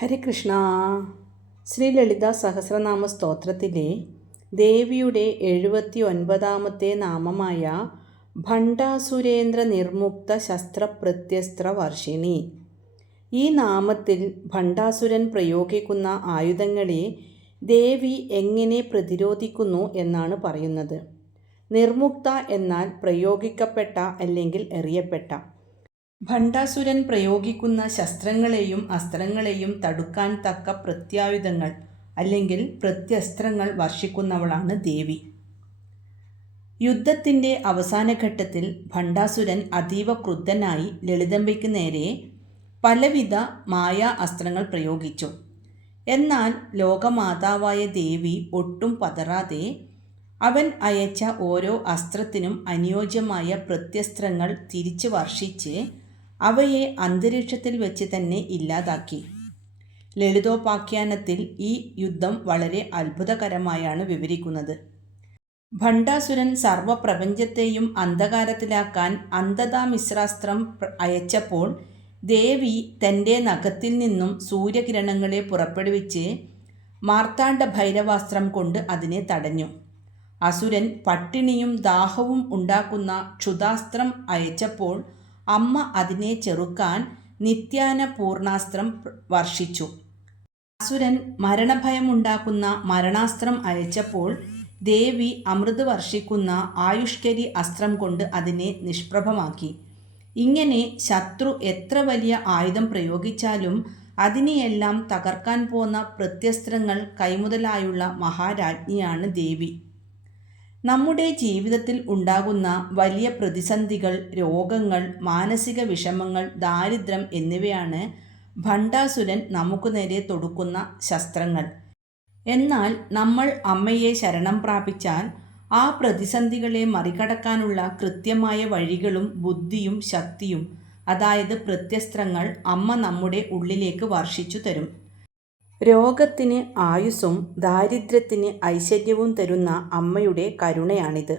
ഹരികൃഷ്ണ. ശ്രീ ലളിത സഹസ്രനാമ സ്തോത്രത്തിലെ ദേവിയുടെ 79ാമത്തെ നാമമായ ഭണ്ഡാസുരേന്ദ്ര നിർമുക്ത ശസ്ത്രപ്രത്യസ്ത്ര വർഷിണി. ഈ നാമത്തിൽ ഭണ്ഡാസുരൻ പ്രയോഗിക്കുന്ന ആയുധങ്ങളെ ദേവി എങ്ങനെ പ്രതിരോധിക്കുന്നു എന്നാണ് പറയുന്നത്. നിർമുക്ത എന്നാൽ പ്രയോഗിക്കപ്പെട്ട അല്ലെങ്കിൽ എറിയപ്പെട്ട. ഭണ്ഡാസുരൻ പ്രയോഗിക്കുന്ന ശസ്ത്രങ്ങളെയും അസ്ത്രങ്ങളെയും തടുക്കാൻ തക്ക പ്രത്യായുധങ്ങൾ അല്ലെങ്കിൽ പ്രത്യസ്ത്രങ്ങൾ വർഷിക്കുന്നവളാണ് ദേവി. യുദ്ധത്തിൻ്റെ അവസാനഘട്ടത്തിൽ ഭണ്ഡാസുരൻ അതീവ ക്രുദ്ധനായി ലളിതമ്പയ്ക്ക് നേരെ പലവിധ മായാ അസ്ത്രങ്ങൾ പ്രയോഗിച്ചു. എന്നാൽ ലോകമാതാവായ ദേവി ഒട്ടും പതറാതെ അവൻ അയച്ച ഓരോ അസ്ത്രത്തിനും അനുയോജ്യമായ പ്രത്യസ്ത്രങ്ങൾ തിരിച്ച് വർഷിച്ച് അവയെ അന്തരീക്ഷത്തിൽ വെച്ച് തന്നെ ഇല്ലാതാക്കി. ലളിതോപാഖ്യാനത്തിൽ ഈ യുദ്ധം വളരെ അത്ഭുതകരമായാണ് വിവരിക്കുന്നത്. ഭണ്ഡാസുരൻ സർവപ്രപഞ്ചത്തെയും അന്ധകാരത്തിലാക്കാൻ അന്ധതാമിശ്രാസ്ത്രം അയച്ചപ്പോൾ ദേവി തൻ്റെ നഖത്തിൽ നിന്നും സൂര്യകിരണങ്ങളെ പുറപ്പെടുവിച്ച് മാർത്താണ്ഡ ഭൈരവാസ്ത്രം കൊണ്ട് അതിനെ തടഞ്ഞു. അസുരൻ പട്ടിണിയും ദാഹവും ഉണ്ടാക്കുന്ന ക്ഷുതാസ്ത്രം അയച്ചപ്പോൾ അമ്മ അതിനെ ചെറുക്കാൻ നിത്യാന പൂർണാസ്ത്രം വർഷിച്ചു. അസുരൻ മരണഭയമുണ്ടാക്കുന്ന മരണാസ്ത്രം അയച്ചപ്പോൾ ദേവി അമൃത് വർഷിക്കുന്ന ആയുഷ്കരി അസ്ത്രം കൊണ്ട് അതിനെ നിഷ്പ്രഭമാക്കി. ഇങ്ങനെ ശത്രു എത്ര വലിയ ആയുധം പ്രയോഗിച്ചാലും അതിനെയെല്ലാം തകർക്കാൻ പോന്ന പ്രത്യസ്ത്രങ്ങൾ കൈമുതലായുള്ള മഹാരാജ്ഞിയാണ് ദേവി. നമ്മുടെ ജീവിതത്തിൽ ഉണ്ടാകുന്ന വലിയ പ്രതിസന്ധികൾ, രോഗങ്ങൾ, മാനസിക വിഷമങ്ങൾ, ദാരിദ്ര്യം എന്നിവയാണ് ഭണ്ഡാസുരൻ നമുക്ക് നേരെ തൊടുക്കുന്ന ശസ്ത്രങ്ങൾ. എന്നാൽ നമ്മൾ അമ്മയെ ശരണം പ്രാപിച്ചാൽ ആ പ്രതിസന്ധികളെ മറികടക്കാനുള്ള കൃത്യമായ വഴികളും ബുദ്ധിയും ശക്തിയും, അതായത് പ്രത്യസ്ത്രങ്ങൾ, അമ്മ നമ്മുടെ ഉള്ളിലേക്ക് വർഷിച്ചു തരും. രോഗത്തിന് ആയുസ്സും ദാരിദ്ര്യത്തിന് ഐശ്വര്യവും തരുന്ന അമ്മയുടെ കരുണയാണിത്.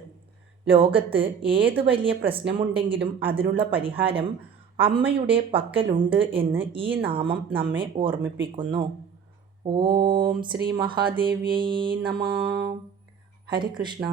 ലോകത്ത് ഏത് വലിയ പ്രശ്നമുണ്ടെങ്കിലും അതിനുള്ള പരിഹാരം അമ്മയുടെ പക്കലുണ്ട് എന്ന് ഈ നാമം നമ്മെ ഓർമ്മിപ്പിക്കുന്നു. ഓം ശ്രീ മഹാദേവ്യൈ നമഃ. ഹരികൃഷ്ണ.